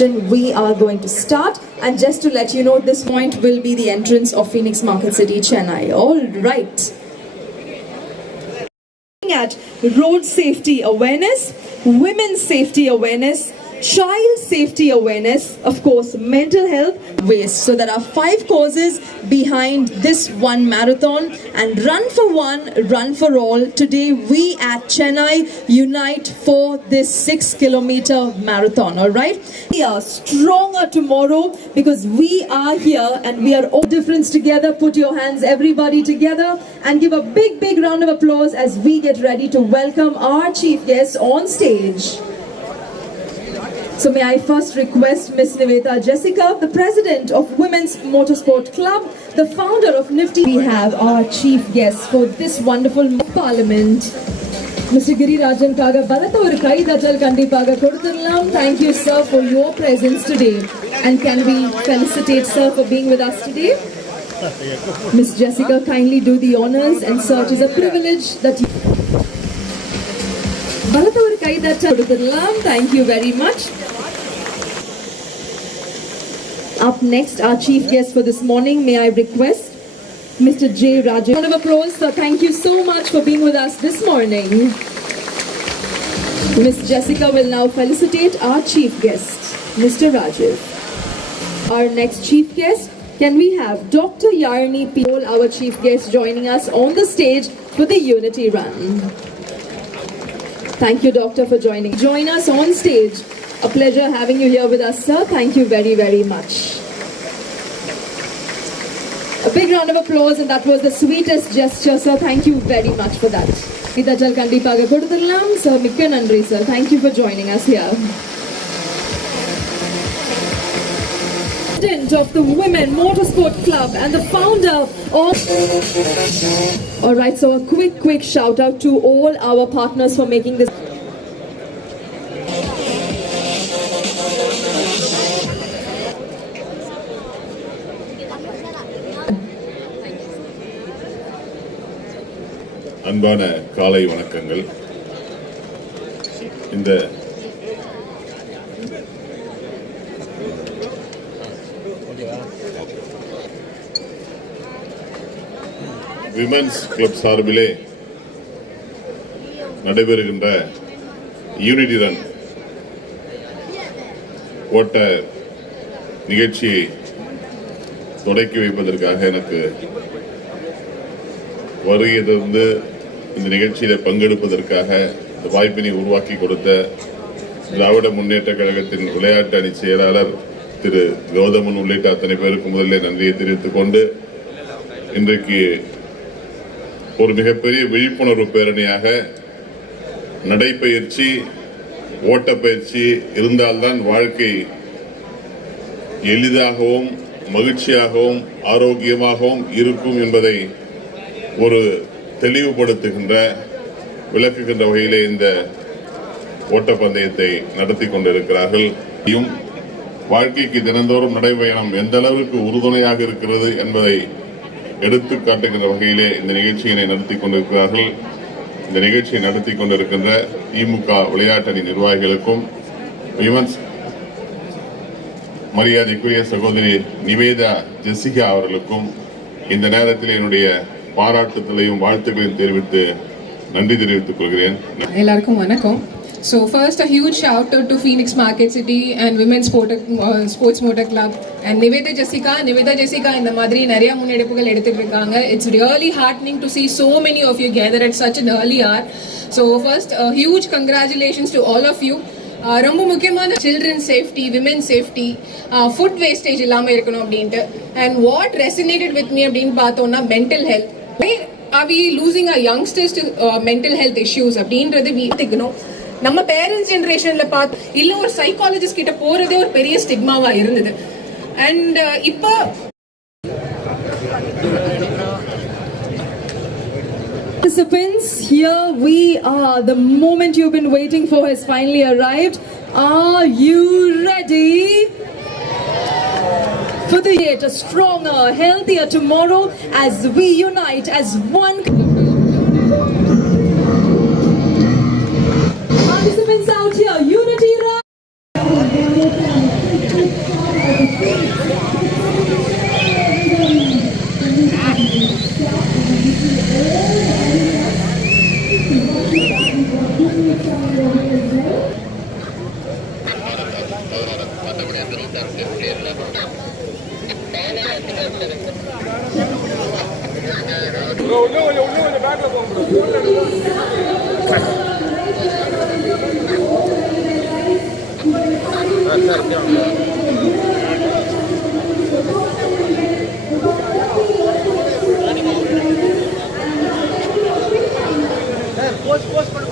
We are going to start, and just to let you know, this point will be the entrance of Phoenix Marketcity, Chennai. All right. At road safety awareness, women's safety awareness, child safety awareness, of course, mental health, waste. So there are 5 causes behind this one marathon, and Run for One, Run for All. Today we at Chennai unite for this 6-kilometer marathon. All right, we are stronger tomorrow because we are here and we are all difference together. Put your hands, everybody, together, and give a big round of applause as we get ready to welcome our chief guest on stage. So may I first request Miss Nivetha Jessica, the president of Women's Motorsport Club, the founder of Nifty. We have our chief guest for this wonderful parliament, Mr. Girirajan Kaga Balathavar Kai Dajal Kandipaga Koduthalam. Thank you, sir, for your presence today. And can we felicitate sir for being with us today? Miss Jessica, kindly do the honors, and sir, it is a privilege that you... Balathavar Kai Dajal Koduthalam. Thank you very much. Up next, our chief guest for this morning, may I request Mr. J. Rajan. Round of applause, sir. Thank you so much for being with us this morning. Miss Jessica will now felicitate our chief guest, Mr. Rajiv. Our next chief guest, can we have Dr. Yazhini P. our chief guest, joining us on the stage for the Unity Run. Thank you, Doctor, for joining. Join us on stage. A pleasure having you here with us, sir. Thank you very much. A big round of applause, and that was the sweetest gesture, sir. Thank you very much for that. Idajal Kandipaga Koduthalam, sir. Mikka Nandri, sir. Thank you for joining us here. President of the Women Motorsport Club and the founder of... Alright, so a quick shout out to all our partners for making this... அன்பான காலை வணக்கங்கள். இந்த women's club சார்பிலே நடைபெறுகின்ற unity run ஓட்ட நிகழ்ச்சியை தொடக்கி வைப்பதற்காக எனக்கு வருகையிலிருந்து இந்த நிகழ்ச்சியில் பங்கெடுப்பதற்காக இந்த வாய்ப்பினை உருவாக்கி கொடுத்த திராவிட முன்னேற்ற கழகத்தின் விளையாட்டு அணி செயலாளர் திரு கௌதமன் உள்ளிட்ட அத்தனை பேருக்கு முதலில் நன்றியை தெரிவித்துக் கொண்டு, இன்றைக்கு ஒரு மிகப்பெரிய விழிப்புணர்வு பேரணியாக நடைப்பயிற்சி, ஓட்டப்பயிற்சி இருந்தால்தான் வாழ்க்கை எளிதாகவும் மகிழ்ச்சியாகவும் ஆரோக்கியமாகவும் இருக்கும் என்பதை ஒரு தெளிவுபடுத்துகின்ற, விளக்குகின்ற வகையிலே இந்த ஓட்டப்பந்தயத்தை நடத்தி கொண்டிருக்கிறார்கள். வாழ்க்கைக்கு தினந்தோறும் நடைபயணம் எந்த அளவுக்கு உறுதுணையாக இருக்கிறது என்பதை எடுத்து காட்டுகின்ற வகையிலே இந்த நிகழ்ச்சியினை நடத்தி கொண்டிருக்கிறார்கள். இந்த நிகழ்ச்சியை நடத்தி கொண்டிருக்கின்ற திமுக விளையாட்டணி நிர்வாகிகளுக்கும், விமன்ஸ் மரியாதைக்குரிய சகோதரி நிவேதா ஜெசிகா அவர்களுக்கும் இந்த நேரத்தில் என்னுடைய பாராட்டுதலையும் வாழ்த்துக்களையும் தெரிவித்து நன்றி தெரிவித்துக் கொள்கிறேன். எல்லாருக்கும் வணக்கம். So first a huge shout out to Phoenix Marketcity and Women's Sports Motor Club and Nivetha Jessica இந்த மாதிரி நிறைய முன்னெடுப்புகள் எடுத்துட்டு இருக்காங்க. It's really heartening to see so many of you gather at such an early hour. So first a huge congratulations to all of you. ரொம்ப முக்கியமான children's safety, women's safety, food wastage இல்லாம இருக்கணும் அப்படின்ட்டு. And what resonated with me அப்படின்னு பார்த்தோம்னா mental health. Why are we losing our youngsters to mental health issues அப்படின்றது வீட்டுக்கணும். நம்ம பேரண்ட்ஸ் ஜெனரேஷன்ல பார்த்து இல்ல ஒரு சைக்காலஜிஸ்ட் கிட்ட போறதே ஒரு பெரிய ஸ்டிக்மாவா இருந்தது. அண்ட் இப்ப participants, here we are. The moment you've been waiting for has finally arrived. Are you ready for a stronger, healthier tomorrow as we unite as one? Participants out here, Unity Run! Post